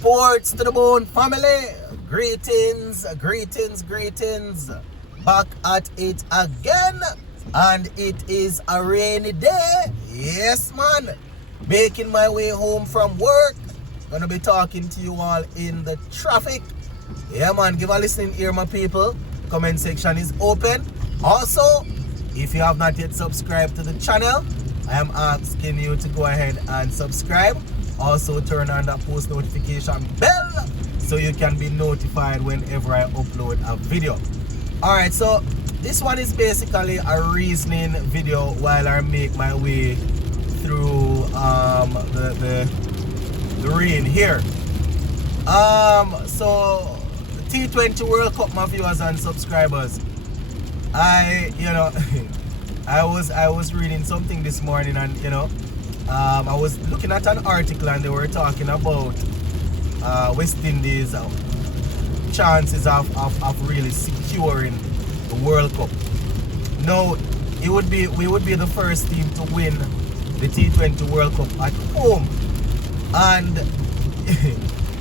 Sports to the Bone family, greetings, greetings, greetings. Back at it again, and it is a rainy day. Yes, man. Making my way home from work. Gonna be talking to you all in the traffic. Yeah, man. Give a listening ear, my people. Comment section is open. Also, if you have not yet subscribed to the channel, I am asking you to go ahead and subscribe. Also turn on that post notification bell so you can be notified whenever I upload a video. Alright, so this one is basically a reasoning video while I make my way through the rain here. So T20 World Cup, my viewers and subscribers. I was reading something this morning, and I was looking at an article and they were talking about West Indies' chances of really securing the World Cup. Now, we would be the first team to win the T20 World Cup at home, and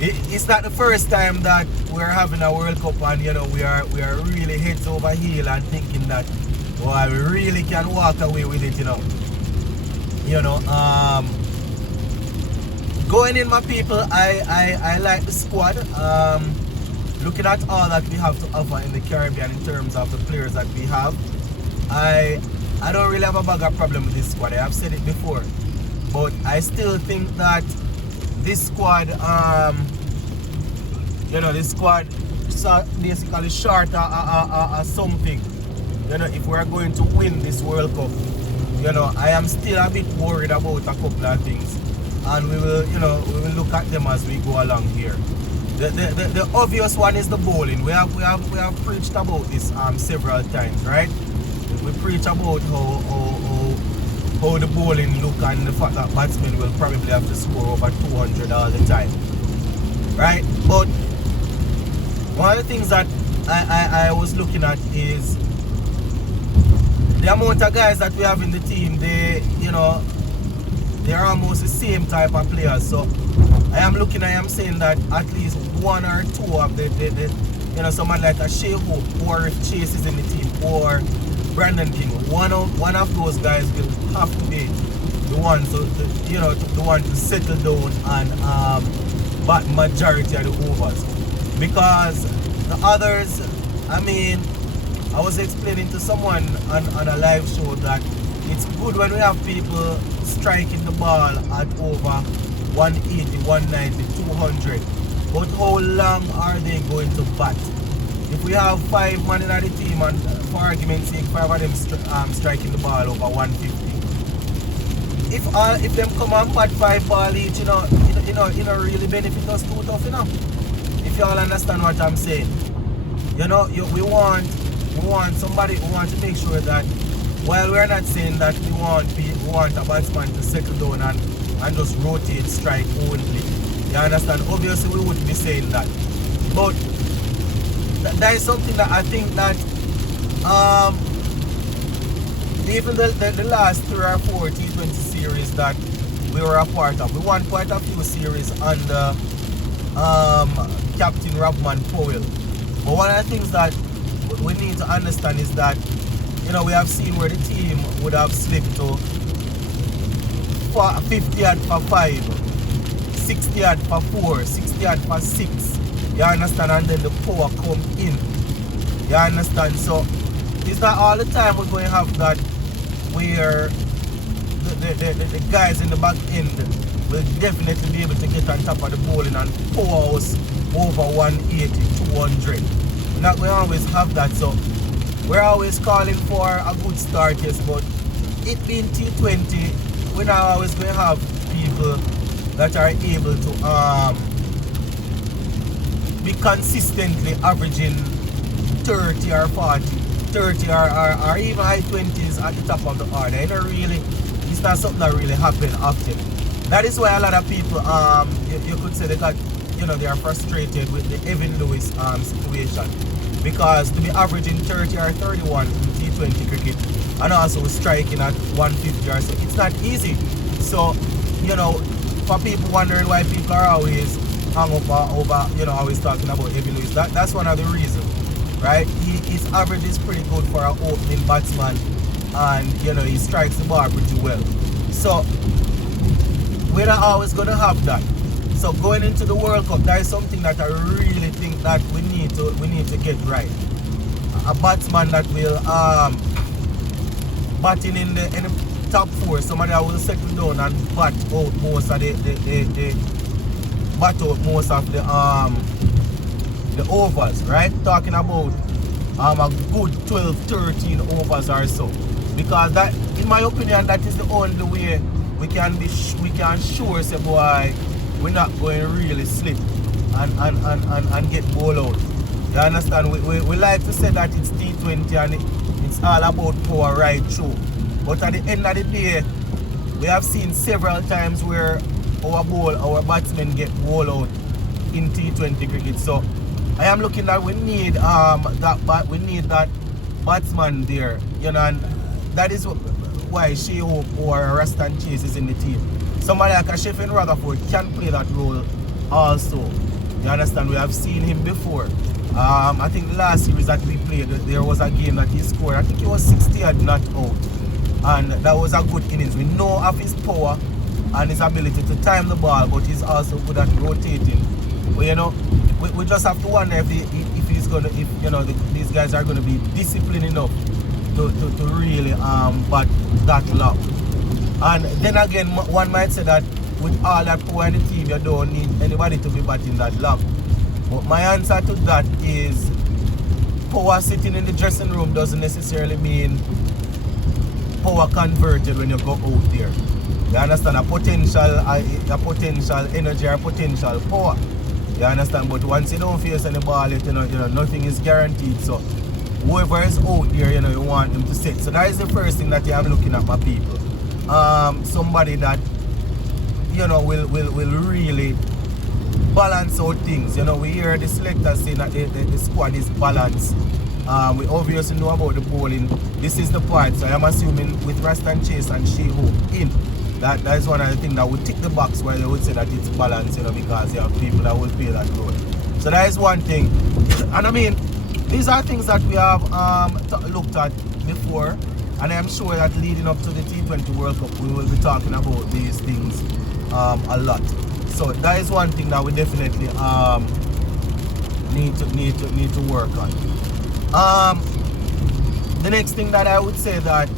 it's not the first time that we're having a World Cup and we are really heads over heel and thinking that we really can walk away with it. Going in, my people, I like the squad. Looking at all that we have to offer in the Caribbean in terms of the players that we have, I don't really have a bag of problem with this squad. I have said it before, but I still think that this squad, this squad basically short something. If we're going to win this World Cup, I am still a bit worried about a couple of things, and we will look at them as we go along here. The obvious one is the bowling. We have preached about this several times, right? We preach about how the bowling look and the fact that batsmen will probably have to score over 200 all the time, right? But one of the things that I was looking at is the amount of guys that we have in the team. They're almost the same type of players. So I am saying that at least one or two of the someone like a Shea Hope, or if Chase is in the team, or Brandon King, one of those guys will have to be the one the one to settle down and bat majority of the overs, because the others, I was explaining to someone on a live show that it's good when we have people striking the ball at over 180, 190, 200, but how long are they going to bat? If we have 5 men in the team, and for argument's sake, 5 of them striking the ball over 150, if them come and bat 5 ball each, really benefit us too tough, if you all understand what I'm saying. We want somebody who wants to make sure that, while we're not saying that we want a batsman to settle down and just rotate strike only, you understand? Obviously we wouldn't be saying that, but that is something that I think that even the last 3 or 4 T20 series that we were a part of, we won quite a few series under Captain Robman Powell. But one of the things that we need to understand is that we have seen where the team would have slipped to 50 yard for 5, 60 yard for 4, 60 yard for 6. You understand? And then the power come in. You understand? So it's not all the time we're going to have that where the guys in the back end will definitely be able to get on top of the bowling and power us over 180, 200. We're not going to always have that. So we're always calling for a good start, yes, but it being T20, we're not always going to have people that are able to be consistently averaging 30 or 40, 30 or even high 20s at the top of the order. It's not something that really happens often. That is why a lot of people, you could say they are frustrated with the Evan Lewis situation. Because to be averaging 30 or 31 in T20 cricket and also striking at 150 or so, it's not easy. So, for people wondering why people are always hung up over, I was talking about Heavy Lewis. That's one of the reasons, right? His average is pretty good for an opening batsman, and he strikes the ball pretty well. So we're not always gonna have that. So going into the World Cup, that is something that I really think that we need to get right. A batsman that will batting in the top four, somebody that will settle down and bat out most of the overs, right? Talking about a good 12, 13 overs or so. Because that, in my opinion, that is the only way we can sure say, boy, we're not going to really slip and get ball out. You understand? We like to say that it's T20 and it's all about power right through. But at the end of the day, we have seen several times where our batsmen get ball out in T20 cricket. So I am looking that we need that batsman there, and that is why Shea Hope or Rastan Chase is in the team. Somebody like a Sheffield Rutherford can play that role also. You understand? We have seen him before. I think the last series that we played, there was a game that he scored. I think he was 60 and not out, and that was a good innings. We know of his power and his ability to time the ball, but he's also good at rotating. But we just have to wonder if these guys are gonna be disciplined enough to really bat that long. And then again, one might say that with all that power in the team, you don't need anybody to be batting that long. But my answer to that is power sitting in the dressing room doesn't necessarily mean power converted when you go out there. You understand? A potential energy or potential power. You understand? But once you don't face any ball, nothing is guaranteed. So whoever is out there, you want them to sit. So that is the first thing that I'm looking at, my people. Somebody that will really balance out things. We hear the selectors saying that the squad is balanced. We obviously know about the bowling. This is the part. So I'm assuming with Rastan Chase and Shea Hope in, that is one of the things that would tick the box where they would say that it's balanced, because you have people that will play that role. So that is one thing. And I mean, these are things that we have looked at before, and I'm sure that leading up to the T20 World Cup, we will be talking about these things a lot. So that is one thing that we definitely need to work on. The next thing that I would say that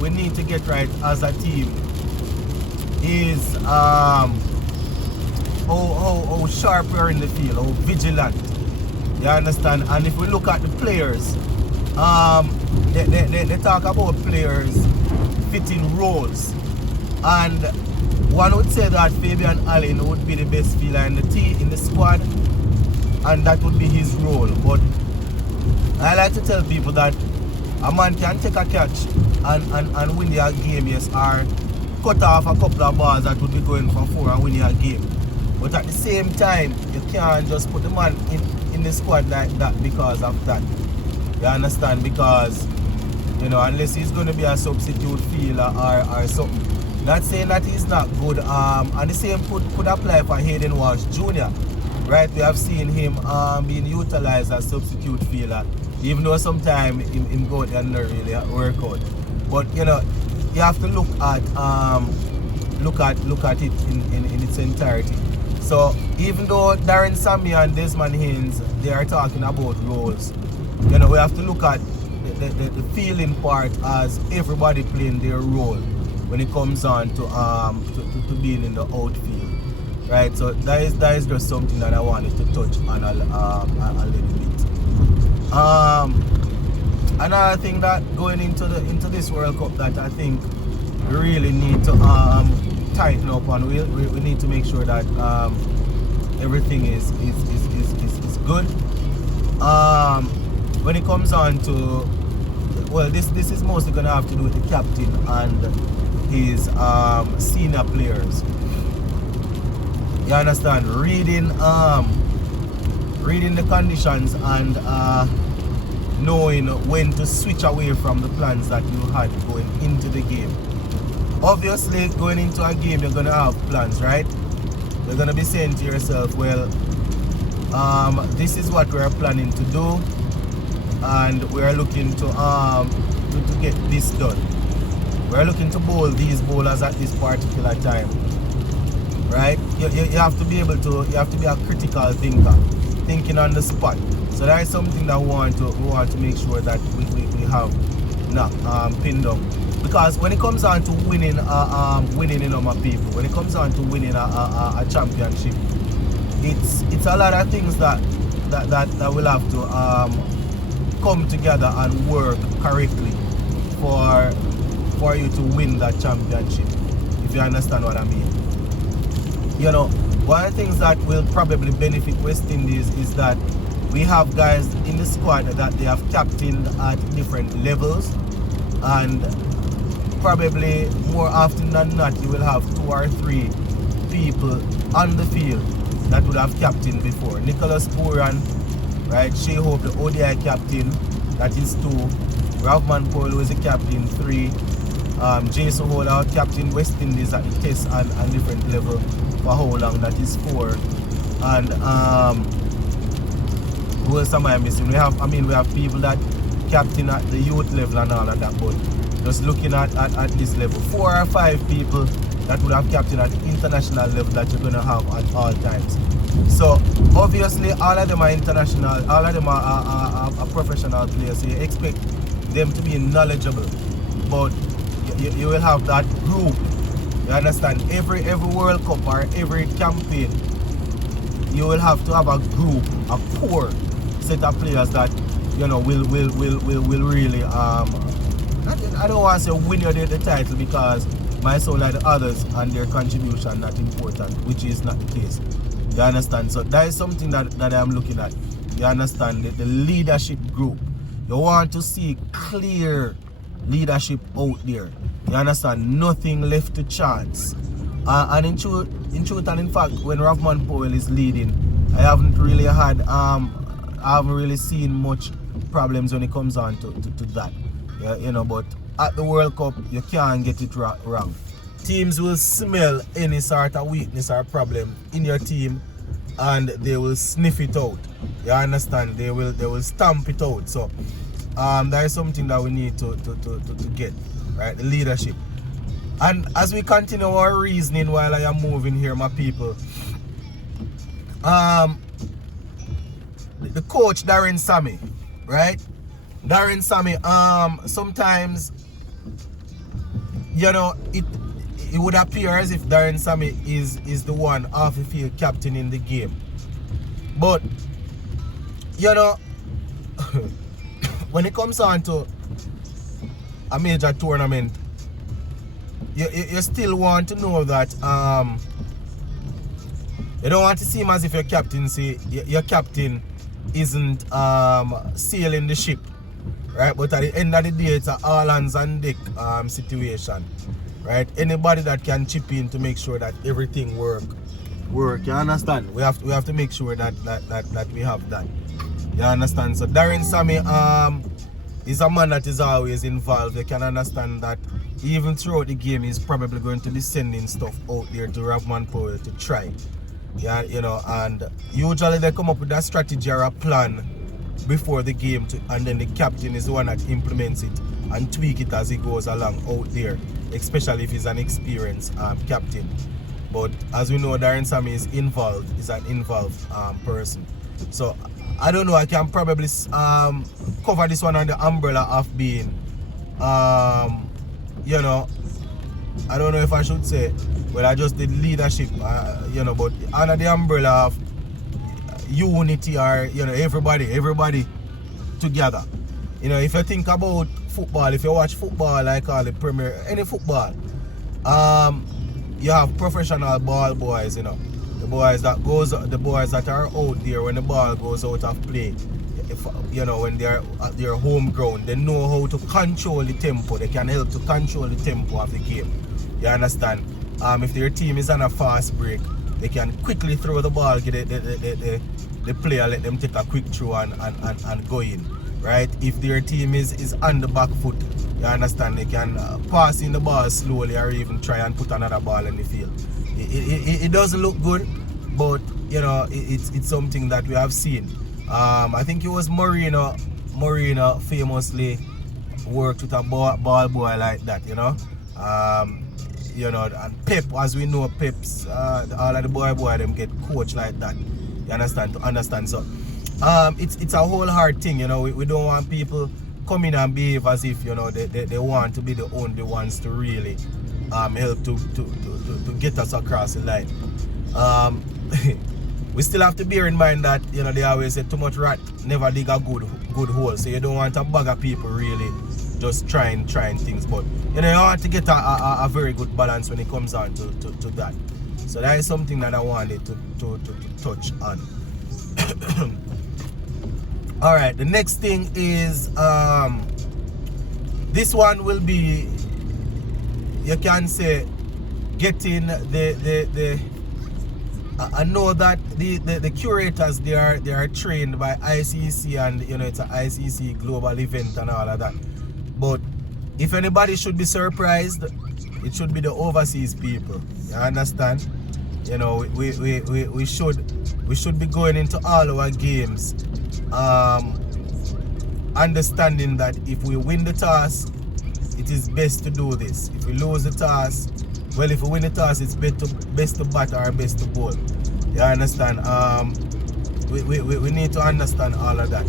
we need to get right as a team is how sharp we are in the field, how vigilant. You understand? And if we look at the players, they talk about players fitting roles, and one would say that Fabian Allen would be the best fielder in the squad, and that would be his role. But I like to tell people that a man can take a catch and win their game, yes, or cut off a couple of balls that would be going for 4 and win your game. But at the same time, you can't just put the man in the squad like that because of that. You understand? Because, unless he's going to be a substitute fielder or something. Not saying that he's not good. And the same could apply for Hayden Walsh Jr. Right? We have seen him being utilized as substitute fielder, even though sometimes him go there and not really work out. But you have to look at it in its entirety. So even though Darren Sammy and Desmond Haynes, they are talking about roles, we have to look at the feeling part as everybody playing their role when it comes on to being in the outfield, right? So that is just something that I wanted to touch on a little bit. Another thing that going into this World Cup that I think we really need to tighten up on, we need to make sure that everything is good. When it comes on to, well, this is mostly gonna have to do with the captain and his senior players. You understand? Reading the conditions and knowing when to switch away from the plans that you had going into the game. Obviously, going into a game, you're gonna have plans, right? you're gonna be saying to yourself, well, this is what we're planning to do, and we're looking to get this done. We're looking to bowl these bowlers at this particular time, right? You have to be able to, you have to be a critical thinker, thinking on the spot. So that is something that we want to make sure that we have pinned down. Because when it comes on to winning, my people, when it comes on to winning a championship, it's a lot of things that will have to come together and work correctly for you to win that championship, if you understand what I mean. You know, one of the things that will probably benefit West Indies is that we have guys in the squad that they have captained at different levels, and probably more often than not you will have 2 or 3 people on the field that would have captained before. Nicholas Pooran, right? Shea Hope, the ODI captain, that is 2. Ravman Paul was the captain, 3. Jason Holder, captain West Indies at the test and different level for how long, that is 4. And who else am I missing? We have people that captain at the youth level and all of that, but just looking at this level, 4 or 5 people that would have captain at the international level that you're going to have at all times. So obviously all of them are international, all of them are professional players, so you expect them to be knowledgeable, but you will have that group. You understand? Every World Cup or every campaign, you will have to have a group, a core set of players that, you know, will really I don't want to say win you the title, because my soul like the others and their contribution not important, which is not the case. You understand? So that is something that I'm looking at. You understand? The leadership group. You want to see clear leadership out there. You understand? Nothing left to chance. And in truth and in fact, when Ravman Powell is leading, I haven't really seen much problems when it comes on to that. You know, but at the World Cup, you can't get it wrong. Teams will smell any sort of weakness or problem in your team, and they will sniff it out. You understand? They will stamp it out. So that is something that we need to get, right? The leadership. And as we continue our reasoning while I am moving here, my people, the coach Darren Sammy, right? Darren Sammy, sometimes, you know, it would appear as if Darren Sammy is the one off the field captain in the game. But, you know, when it comes on to a major tournament, you still want to know that you don't want to seem as if your captain isn't sailing the ship, right? But at the end of the day, it's an all hands on deck situation, right? Anybody that can chip in to make sure that everything work. You understand? We have to make sure that we have that. You understand? So Darren Sammy is a man that is always involved. You can understand that even throughout the game, he's probably going to be sending stuff out there to Ravman Powell to try. Yeah, you know, and usually they come up with a strategy or a plan before the game, and then the captain is the one that implements it and tweak it as he goes along out there, especially if he's an experienced captain. But as we know, Darren Sammy is an involved person. So I don't know, I can probably cover this one on the umbrella of being, you know, I don't know if I should say, well, I just did leadership, you know, but under the umbrella of unity, or, you know, everybody together. You know, if you think about football, if you watch football, like all the Premier, any football, you have professional ball boys, you know. The boys that are out there when the ball goes out of play. If, you know, when they're at their home ground, they know how to control the tempo. They can help to control the tempo of the game. You understand? If their team is on a fast break, they can quickly throw the ball, get the player, let them take a quick throw and go in. Right? If their team is on the back foot, you understand, they can pass in the ball slowly or even try and put another ball in the field. it doesn't look good, but you know it's something that we have seen. I think it was Mourinho famously worked with a ball boy like that, you know. You know, and Pep, as we know, Pep's all of the boy them get coached like that. You understand? So it's a whole hard thing, you know. We don't want people come in and behave as if, you know, they want to be the only ones to really help to get us across the line. We still have to bear in mind that, you know, they always say too much rat never dig a good hole. So you don't want a bag of people really just trying things, but you know, you want to get a very good balance when it comes on to that. So that is something that I wanted to touch on. All right, the next thing is this one will be, you can say, getting the I know that the curators, they are trained by ICC, and you know, it's an ICC global event and all of that. But if anybody should be surprised, it should be the overseas people. You understand? You know, we should be going into all our games understanding that if we win the toss, it is best to do this. If we lose the toss, well, if we win the toss, it's best to bat or best to bowl. You understand? We need to understand all of that.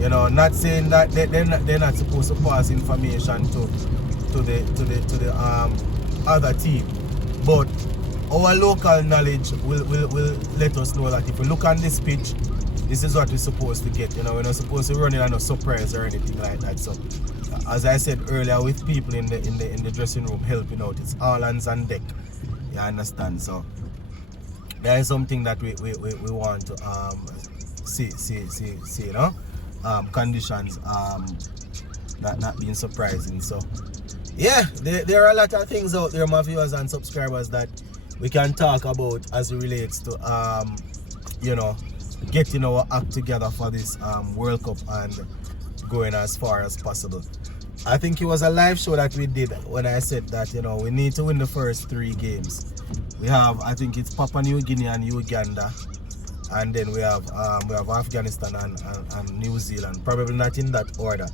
You know, not saying that they're not supposed to pass information to the other team, but our local knowledge will let us know that if we look on this pitch, this is what we're supposed to get. You know, we're not supposed to run in on a surprise or anything like that. So, as I said earlier, with people in the dressing room helping out, it's all hands on deck. You understand? So, there is something that we want to see, you know. Conditions not being surprising. So yeah, there are a lot of things out there, my viewers and subscribers, that we can talk about as it relates to you know, getting our act together for this World Cup and going as far as possible. I think it was a live show that we did when I said that, you know, we need to win the first 3 games. We have, I think it's Papua New Guinea and Uganda, and then we have Afghanistan and New Zealand, probably not in that order,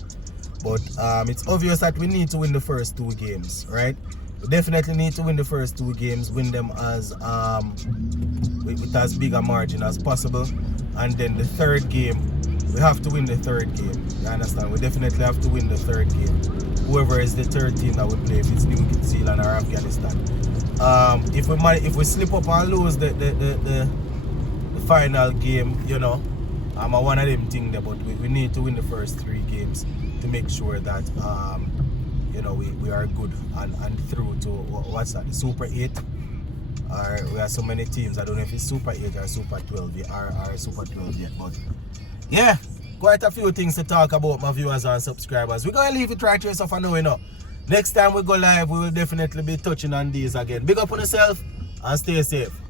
but it's obvious that we need to win the first 2 games, right? We definitely need to win the first 2 games, win them as with as big a margin as possible, and then the 3rd game, we have to win the 3rd game. You understand? We definitely have to win the 3rd game. Whoever is the 3rd team that we play, if it's New Zealand or Afghanistan. If we slip up and lose the final game, you know, I'm one of them things there, but we need to win the first 3 games to make sure that you know, we are good and through to what's that, the Super 8, or we have so many teams. I don't know if it's Super 8 or Super 12 or Super 12 yet, but yeah, quite a few things to talk about, my viewers and subscribers. We're gonna leave it right here, so for now, you know. Next time we go live, we will definitely be touching on these again. Big up on yourself and stay safe.